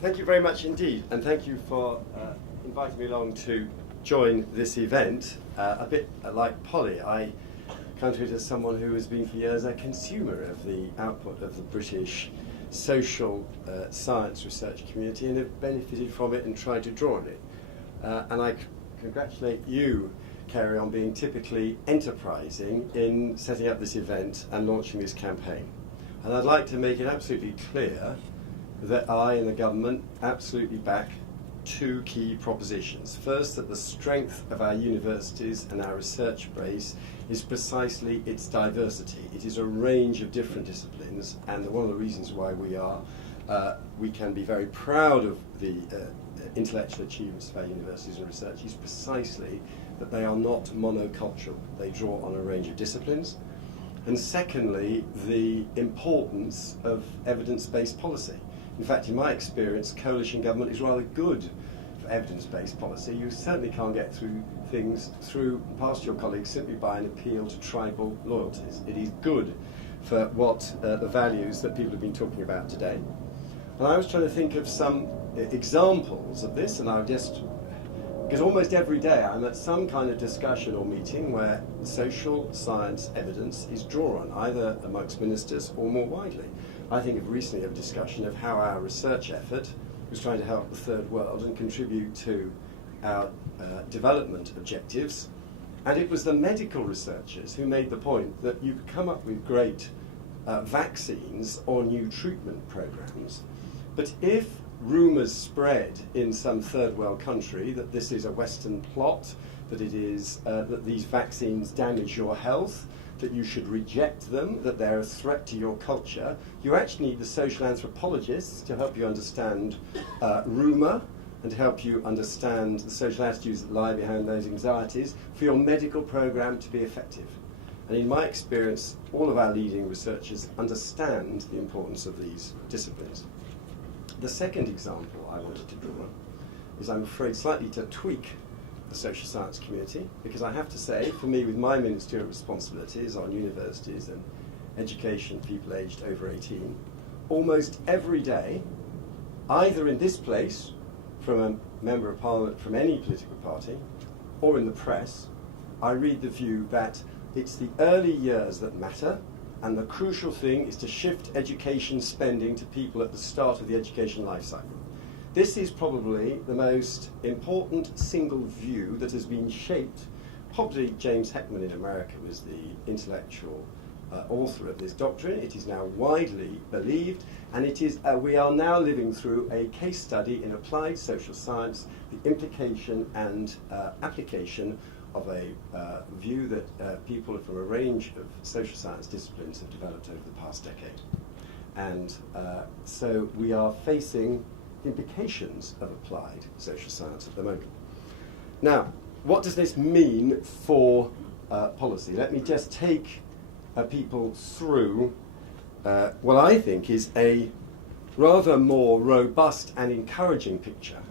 Thank you very much indeed, and thank you for inviting me along to join this event. A bit like Polly, I come to it as someone who has been for years a consumer of the output of the British social science research community and have benefited from it and tried to draw on it. And I congratulate you, Kerry, on being typically enterprising in setting up this event and launching this campaign. And I'd like to make it absolutely clear that I and the government absolutely back two key propositions. First, that the strength of our universities and our research base is precisely its diversity. It is a range of different disciplines, and one of the reasons why we can be very proud of the intellectual achievements of our universities and research is precisely that they are not monocultural. They draw on a range of disciplines. And secondly, the importance of evidence-based policy. In fact, in my experience, coalition government is rather good for evidence-based policy. You certainly can't get through things past your colleagues simply by an appeal to tribal loyalties. It is good for what the values that people have been talking about today. And I was trying to think of some examples of this, and because almost every day I'm at some kind of discussion or meeting where social science evidence is drawn, either amongst ministers or more widely. I think of recently a discussion of how our research effort was trying to help the third world and contribute to our development objectives. And it was the medical researchers who made the point that you could come up with great vaccines or new treatment programs, but if rumours spread in some third world country that this is a Western plot, that it is that these vaccines damage your health, that you should reject them, that they're a threat to your culture, you actually need the social anthropologists to help you understand rumour and to help you understand the social attitudes that lie behind those anxieties for your medical programme to be effective. And in my experience, all of our leading researchers understand the importance of these disciplines. The second example I wanted to draw on is, I'm afraid, slightly to tweak the social science community, because I have to say, for me, with my ministerial responsibilities on universities and education people aged over 18, almost every day, either in this place, from a member of parliament from any political party, or in the press, I read the view that it's the early years that matter, and the crucial thing is to shift education spending to people at the start of the education life cycle. This is probably the most important single view that has been shaped. Probably James Heckman in America was the intellectual author of this doctrine. It is now widely believed, and it is we are now living through a case study in applied social science, the implication and application of a view that people from a range of social science disciplines have developed over the past decade. And so we are facing implications of applied social science at the moment. Now, what does this mean for policy? Let me just take people through what I think is a rather more robust and encouraging picture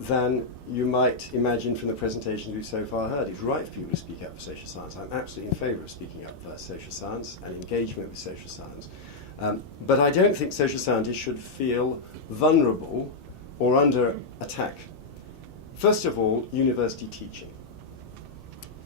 than you might imagine from the presentations we've so far heard. It's right for people to speak up for social science. I'm absolutely in favour of speaking up for social science and engagement with social science. But I don't think social scientists should feel vulnerable or under attack. First of all, university teaching.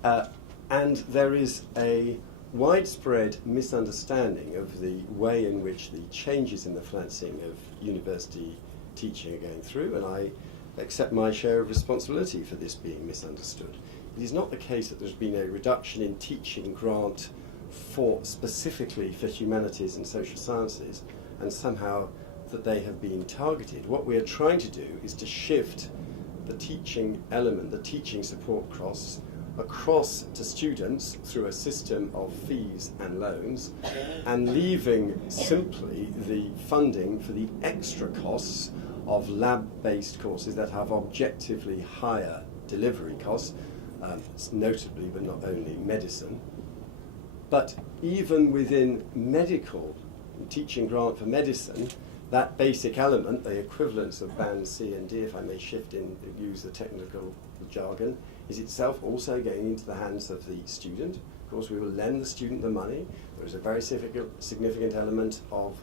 And there is a widespread misunderstanding of the way in which the changes in the financing of university teaching are going through, and I accept my share of responsibility for this being misunderstood. It is not the case that there's been a reduction in teaching grant specifically for humanities and social sciences, and somehow that they have been targeted. What we are trying to do is to shift the teaching element, the teaching support costs, across to students through a system of fees and loans, and leaving simply the funding for the extra costs of lab-based courses that have objectively higher delivery costs, notably but not only medicine. But even within medical teaching grant for medicine, that basic element, the equivalence of band C and D, if I may use the technical jargon, is itself also going into the hands of the student. Of course, we will lend the student the money. There is a very significant element of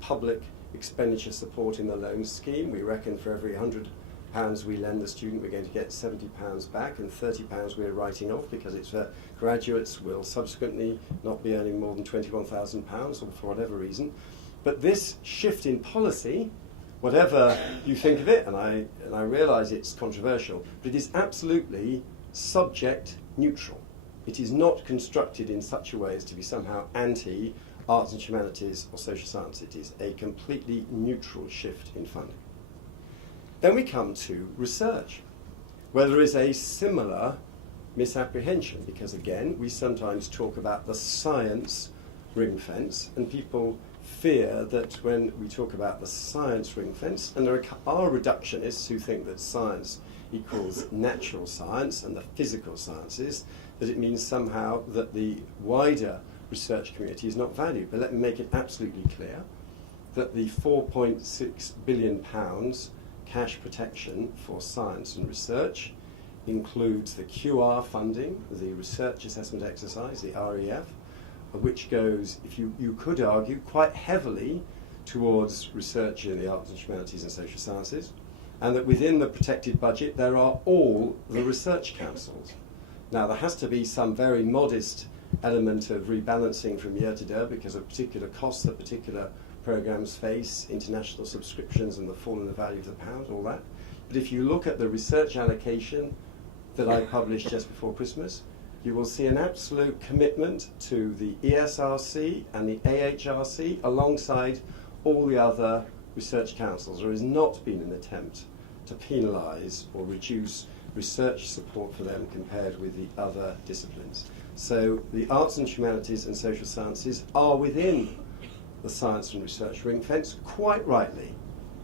public expenditure support in the loan scheme. We reckon for every £100 we lend the student, we're going to get £70 back, and £30 we're writing off because it's for graduates will subsequently not be earning more than £21,000 or for whatever reason. But this shift in policy, whatever you think of it, and I realise it's controversial, but it is absolutely subject neutral. It is not constructed in such a way as to be somehow anti-arts and humanities or social science. It is a completely neutral shift in funding. Then we come to research, where there is a similar misapprehension, because again, we sometimes talk about the science ring fence, and people fear that when we talk about the science ring fence, and there are reductionists who think that science equals natural science and the physical sciences, that it means somehow that the wider research community is not valued. But let me make it absolutely clear that the £4.6 billion cash protection for science and research includes the QR funding, the research assessment exercise, the REF, which goes, if you could argue, quite heavily towards research in the arts and humanities and social sciences, and that within the protected budget there are all the research councils. Now, there has to be some very modest element of rebalancing from year to year because of particular costs that particular programmes face, international subscriptions and the fall in the value of the pound, all that. But if you look at the research allocation that I published just before Christmas, you will see an absolute commitment to the ESRC and the AHRC alongside all the other research councils. There has not been an attempt to penalise or reduce research support for them compared with the other disciplines. So the arts and humanities and social sciences are within the science and research ring fence, quite rightly,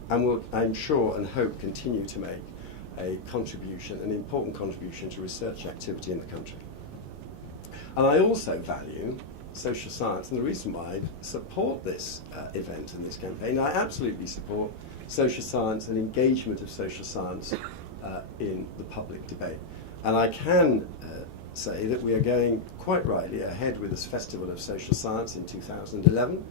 and will, I'm sure and hope, continue to make a contribution, an important contribution to research activity in the country. And I also value social science, and the reason why I support this event and this campaign, I absolutely support social science and engagement of social science in the public debate. And I can say that we are going quite rightly ahead with this Festival of Social Science in 2011.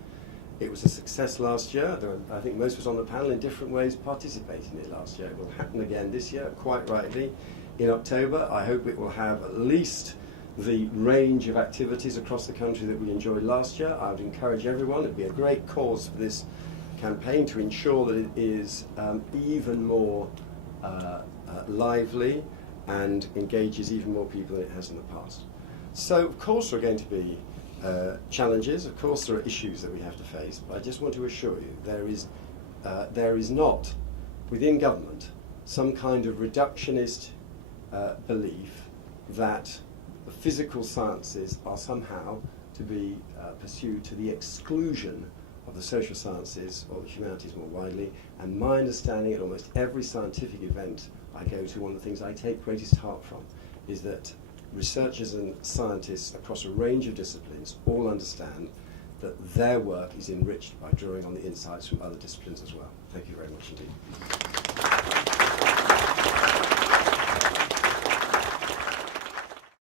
It was a success last year. I think most of us on the panel in different ways participated in it last year. It will happen again this year, quite rightly, in October. I hope it will have at least the range of activities across the country that we enjoyed last year. I would encourage everyone, it would be a great cause for this campaign to ensure that it is even more lively and engages even more people than it has in the past. So of course there are going to be challenges, of course there are issues that we have to face, but I just want to assure you there is not within government some kind of reductionist belief that the physical sciences are somehow to be pursued to the exclusion of the social sciences or the humanities more widely. And my understanding at almost every scientific event I go to, one of the things I take greatest heart from is that researchers and scientists across a range of disciplines all understand that their work is enriched by drawing on the insights from other disciplines as well. Thank you very much indeed.